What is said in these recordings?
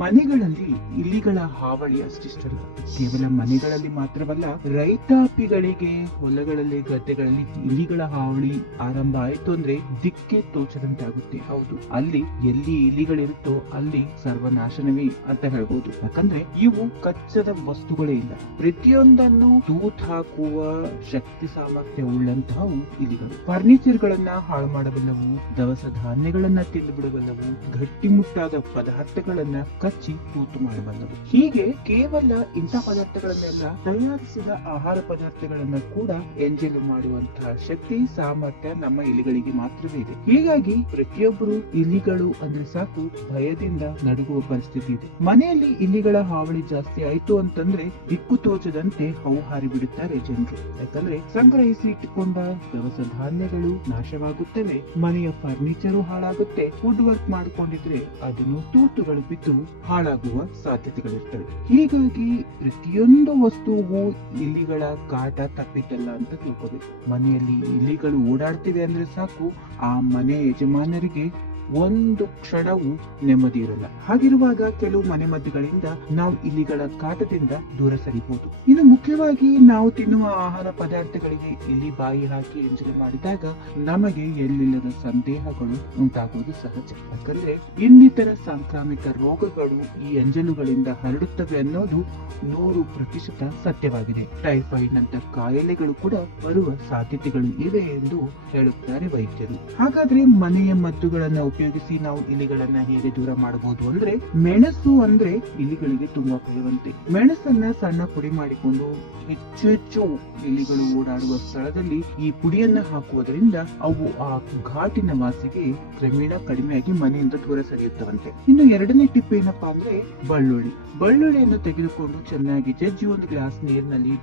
ಮನೆಗಳಲ್ಲಿ ಇಲಿಗಳ ಹಾವಳಿ ಅಷ್ಟಿಷ್ಟಲ್ಲ. ಕೇವಲ ಮನೆಗಳಲ್ಲಿ ಮಾತ್ರವಲ್ಲ, ರೈತಾಪಿಗಳಿಗೆ ಹೊಲಗಳಲ್ಲಿ ಗದ್ದೆಗಳಲ್ಲಿ ಇಲಿಗಳ ಹಾವಳಿ ಆರಂಭ ಆಯ್ತು ಅಂದ್ರೆ ದಿಕ್ಕೆ ತೋಚದಂತಾಗುತ್ತೆ. ಹೌದು, ಅಲ್ಲಿ ಎಲ್ಲಿ ಇಲಿಗಳಿರುತ್ತೋ ಅಲ್ಲಿ ಸರ್ವನಾಶನವೇ ಅಂತ ಹೇಳ್ಬೋದು. ಯಾಕಂದ್ರೆ ಇವು ಕಚ್ಚದ ವಸ್ತುಗಳೇ ಇಲ್ಲ. ಪ್ರತಿಯೊಂದನ್ನು ತೂತ್ ಹಾಕುವ ಶಕ್ತಿ ಸಾಮರ್ಥ್ಯ ಉಳ್ಳಂತಹವು ಇಲಿಗಳು. ಫರ್ನಿಚರ್ ಗಳನ್ನ ಹಾಳು ಮಾಡಬಲ್ಲವು, ದವಸ ಧಾನ್ಯಗಳನ್ನ ತಿಂದು ಬಿಡಬಲ್ಲವು, ಗಟ್ಟಿಮುಟ್ಟಾದ ಪದಾರ್ಥಗಳನ್ನ ಕಚ್ಚಿ ತೂತು ಮಾಡಬಲ್ಲವು. ಹೀಗೆ ಕೇವಲ ಇಂಥ ಪದಾರ್ಥಗಳನ್ನೆಲ್ಲ ತಯಾರಿಸಿದ ಆಹಾರ ಪದಾರ್ಥಗಳನ್ನ ಕೂಡ ಎಂಜಲು ಮಾಡುವಂತಹ ಶಕ್ತಿ ಸಾಮರ್ಥ್ಯ ನಮ್ಮ ಇಲಿಗಳಿಗೆ ಮಾತ್ರವೇ ಇದೆ. ಹೀಗಾಗಿ ಪ್ರತಿಯೊಬ್ಬರು ಇಲಿಗಳು ಅಂದ್ರೆ ಸಾಕು ಭಯದಿಂದ ನಡುಗುವ ಪರಿಸ್ಥಿತಿ ಇದೆ. ಮನೆಯಲ್ಲಿ ಇಲಿಗಳ ಹಾವಳಿ ಜಾಸ್ತಿ ಆಯ್ತು ಅಂತಂದ್ರೆ ದಿಕ್ಕು ತೋಚದಂತೆ ಅವು ಹಾರಿಬಿಡುತ್ತಾರೆ ಜನರು. ಯಾಕಂದ್ರೆ ಸಂಗ್ರಹಿಸಿ ಇಟ್ಟುಕೊಂಡ ದವಸ ಧಾನ್ಯಗಳು ನಾಶವಾಗುತ್ತವೆ, ಮನೆಯ ಫರ್ನಿಚರು ಹಾಳಾಗುತ್ತೆ, ವುಡ್ ವರ್ಕ್ ಮಾಡಿಕೊಂಡಿದ್ರೆ ಅದನ್ನು ತೂತುಗಳು ಬಿದ್ದು ಹಾಳಾಗುವ ಸಾಧ್ಯತೆಗಳಿರ್ತವೆ. ಹೀಗಾಗಿ ಪ್ರತಿಯೊಂದು ವಸ್ತುವು ಇಲಿಗಳ ಕಾಟ ತಪ್ಪಿದ್ದಲ್ಲ ಅಂತ ತಿಳ್ಕೋಬೇಕು. ಮನೆಯಲ್ಲಿ ಇಲಿಗಳು ಓಡಾಡ್ತಿವೆ ಅಂದ್ರೆ ಸಾಕು, ಆ ಮನೆ ಯಜಮಾನರಿಗೆ ಒಂದು ಕ್ಷಣವೂ ನೆಮ್ಮದಿ ಇರಲ್ಲ. ಹಾಗಿರುವಾಗ ಕೆಲವು ಮನೆಮದ್ದುಗಳಿಂದ ನಾವು ಇಲಿಗಳ ಕಾಟದಿಂದ ದೂರ ಸರಿಬಹುದು. ಇನ್ನು ಮುಖ್ಯವಾಗಿ ನಾವು ತಿನ್ನುವ ಆಹಾರ ಪದಾರ್ಥಗಳಿಗೆ ಇಲಿ ಬಾಯಿ ಹಾಕಿ ಎಂಜಲು ಮಾಡಿದಾಗ ನಮಗೆ ಎಲ್ಲಿಲ್ಲದ ಸಂದೇಹಗಳು ಉಂಟಾಗುವುದು ಸಹಜ. ಯಾಕಂದ್ರೆ ಇನ್ನಿತರ ಸಾಂಕ್ರಾಮಿಕ ರೋಗಗಳು ಈ ಎಂಜಲುಗಳಿಂದ ಹರಡುತ್ತವೆ ಅನ್ನೋದು 100% ಸತ್ಯವಾಗಿದೆ. ಟೈಫಾಯ್ಡ್ ನಂತ ಕಾಯಿಲೆಗಳು ಕೂಡ ಬರುವ ಸಾಧ್ಯತೆಗಳು ಇವೆ ಎಂದು ಹೇಳುತ್ತಾರೆ ವೈದ್ಯರು. ಹಾಗಾದ್ರೆ ಮನೆಯ ಮದ್ದುಗಳನ್ನ ಉಪಯೋಗಿಸಿ ನಾವು ಇಲಿಗಳನ್ನ ಹೇಗೆ ದೂರ ಮಾಡಬಹುದು ಅಂದ್ರೆ, ಮೆಣಸು ಅಂದ್ರೆ ಇಲಿಗಳಿಗೆ ತುಂಬಾ ಭಯವಂತೆ. ಮೆಣಸನ್ನ ಸಣ್ಣ ಪುಡಿ ಮಾಡಿಕೊಂಡು ಹೆಚ್ಚು ಇಲಿಗಳು ಓಡಾಡುವ ಸ್ಥಳದಲ್ಲಿ ಈ ಪುಡಿಯನ್ನ ಹಾಕುವುದರಿಂದ ಅವು ಆ ಘಾಟಿನ ವಾಸಿಗೆ ಕ್ರಮೇಣ ಕಡಿಮೆಯಾಗಿ ಮನೆಯಿಂದ ದೂರ ಸರಿಯುತ್ತವಂತೆ. ಇನ್ನು ಎರಡನೇ ಟಿಪ್ ಏನಪ್ಪಾ ಅಂದ್ರೆ ಬೆಳ್ಳುಳ್ಳಿಯನ್ನು ತೆಗೆದುಕೊಂಡು ಚೆನ್ನಾಗಿ ಜಜ್ಜಿ ಒಂದು ಗ್ಲಾಸ್ ನೀರಿನಲ್ಲಿ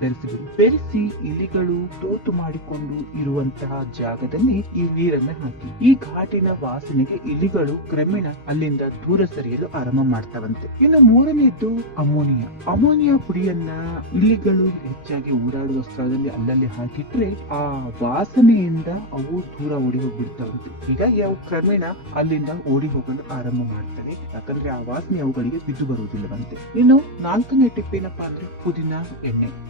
ಬೆರೆಸಿ ಇಲಿಗಳು ತೋತು ಮಾಡಿಕೊಂಡು ಇರುವಂತಹ ಜಾಗದಲ್ಲಿ ಈ ನೀರನ್ನ ಹಾಕಿ ಈ ಘಾಟಿನ ವಾಸನೆಗೆ ಇಲಿಗಳು ಕ್ರಮೇಣ ಅಲ್ಲಿಂದ ದೂರ ಸರಿಯಲು ಆರಂಭ ಮಾಡ್ತಾವಂತೆ. ಇನ್ನು ಮೂರನೇದ್ದು ಅಮೋನಿಯಾ ಪುಡಿಯನ್ನ ಇಲಿಗಳು ಹೆಚ್ಚಾಗಿ ಓಡಾಡುವ ಸ್ಥಳದಲ್ಲಿ ಅಲ್ಲಲ್ಲಿ ಹಾಕಿಟ್ರೆ ಆ ವಾಸನೆಯಿಂದ ಅವು ದೂರ ಓಡಿ ಹೋಗ್ಬಿಡ್ತಾವಂತೆ. ಹೀಗಾಗಿ ಅವು ಕ್ರಮೇಣ ಅಲ್ಲಿಂದ ಓಡಿ ಹೋಗಲು ಆರಂಭ ಮಾಡ್ತವೆ. ಯಾಕಂದ್ರೆ ಆ ವಾಸನೆ ಅವುಗಳಿಗೆ ಬಿದ್ದು ಬರುವುದಿಲ್ಲವಂತೆ. ಇನ್ನು ನಾಲ್ಕನೇ ಟಿಪ್ ಏನಪ್ಪಾ ಅಂದ್ರೆ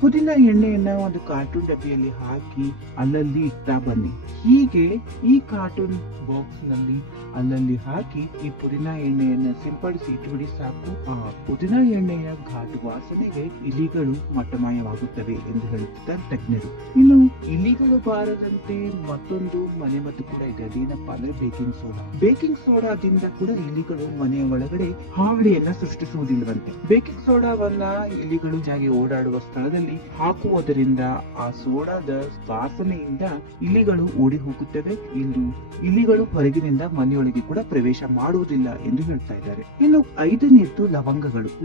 ಪುದೀನ ಎಣ್ಣೆಯನ್ನ ಒಂದು ಕಾರ್ಟೂನ್ ಡಬ್ಬಿಯಲ್ಲಿ ಹಾಕಿ ಅಲ್ಲಲ್ಲಿ ಇಡ್ತಾ ಬನ್ನಿ. ಹೀಗೆ ಈ ಕಾರ್ಟೂನ್ ಬಾಕ್ಸ್ ನಲ್ಲಿ ಅಲ್ಲಲ್ಲಿ ಹಾಕಿ ಈ ಪುದೀನ ಎಣ್ಣೆಯನ್ನ ಸಿಂಪಡಿಸಿ ಇಟ್ಟುಬಿಡಿ ಸಾಕು. ಆ ಪುದೀನ ಎಣ್ಣೆಯ ಘಾಟು ವಾಸನೆಗೆ ಇಲಿಗಳು ಮಟ್ಟಮಾಯವಾಗುತ್ತವೆ ಎಂದು ಹೇಳುತ್ತಾರೆ ತಜ್ಞರು. ಇನ್ನು ಇಲಿಗಳು ಬಾರದಂತೆ ಮತ್ತೊಂದು ಮನೆಮದ್ದು ಕೂಡ ಇದೆ. ಅದೇನಪ್ಪಾ ಅಂದ್ರೆ ಬೇಕಿಂಗ್ ಸೋಡಾದಿಂದ ಕೂಡ ಇಲಿಗಳು ಮನೆಯ ಒಳಗಡೆ ಹಾವಳಿಯನ್ನ ಸೃಷ್ಟಿಸುವುದಿಲ್ಲವಂತೆ. ಬೇಕಿಂಗ್ ಸೋಡಾವನ್ನ ಇಲಿಗಳು ಜಾಗಿ ಓಡಾಡುವ ಸ್ಥಳದಲ್ಲಿ ಹಾಕುವುದರಿಂದ ಆ ಸೋಡಾದ ವಾಸನೆಯಿಂದ ಇಲಿಗಳು ಓಡಿ ಹೋಗುತ್ತವೆ. ಇಂದು ಇಲಿಗಳು ಹೊರಗಿನಿಂದ ಮನೆಯೊಳಗೆ ಕೂಡ ಪ್ರವೇಶ ಮಾಡುವುದಿಲ್ಲ ಎಂದು ಹೇಳ್ತಾ ಇದ್ದಾರೆ. ಇನ್ನು ಐದನೇದ್ದು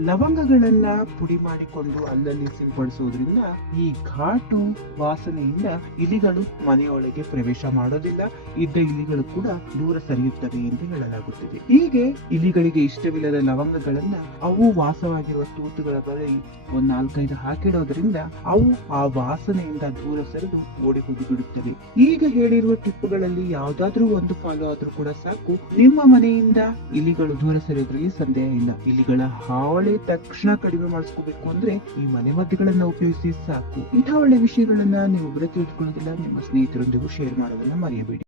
ಲವಂಗಗಳನ್ನ ಪುಡಿ ಮಾಡಿಕೊಂಡು ಅಲ್ಲಲ್ಲಿ ಸಿಂಪಡಿಸುವುದರಿಂದ ಈ ಘಾಟು ವಾಸನೆಯಿಂದ ಇಲಿಗಳು ಮನೆಯೊಳಗೆ ಪ್ರವೇಶ ಮಾಡೋದಿಲ್ಲ, ಇದ್ದ ಇಲಿಗಳು ಕೂಡ ದೂರ ಸರಿಯುತ್ತವೆ ಎಂದು ಹೇಳಲಾಗುತ್ತದೆ. ಹೀಗೆ ಇಲಿಗಳಿಗೆ ಇಷ್ಟವಿಲ್ಲದ ಲವಂಗಗಳನ್ನ ಅವು ವಾಸವಾಗಿರುವ ತೂತುಗಳ ಬಳಿ 4-5 ಹಾಕಿಡೋದ್ರಿಂದ ಅವು ಆ ವಾಸನೆಯಿಂದ ದೂರ ಸರಿದು ಓಡಿ ಹೋಗಿ ಬಿಡುತ್ತವೆ. ಈಗ ಹೇಳಿರುವ ಟಿಪ್ಪುಗಳಲ್ಲಿ ಯಾವ್ದಾದ್ರೂ ಒಂದು ಫಾಲೋ ಆದ್ರೂ ಕೂಡ ಸಾಕು, ನಿಮ್ಮ ಮನೆಯಿಂದ ಇಲಿಗಳು ದೂರ ಸರಿಯೋದ್ರಲ್ಲಿ ಸಂದೇಹ ಇಲ್ಲ. ಇಲಿಗಳ ಹಾವಳಿ ತಕ್ಷಣ ಕಡಿಮೆ ಮಾಡಿಸ್ಕೋಬೇಕು ಅಂದ್ರೆ ಈ ಮನೆಮದ್ದುಗಳನ್ನ ಉಪಯೋಗಿಸಿ ಸಾಕು. ಇಂಥ ಒಳ್ಳೆ ವಿಷಯಗಳನ್ನ ನೀವು ಒಬ್ಬರೇ ತಿಳಿದುಕೊಳ್ಳೋದಿಲ್ಲ, ನಿಮ್ಮ ಸ್ನೇಹಿತರೊಂದಿಗೂ ಶೇರ್ ಮಾಡೋದನ್ನ ಮರೆಯಬೇಡಿ.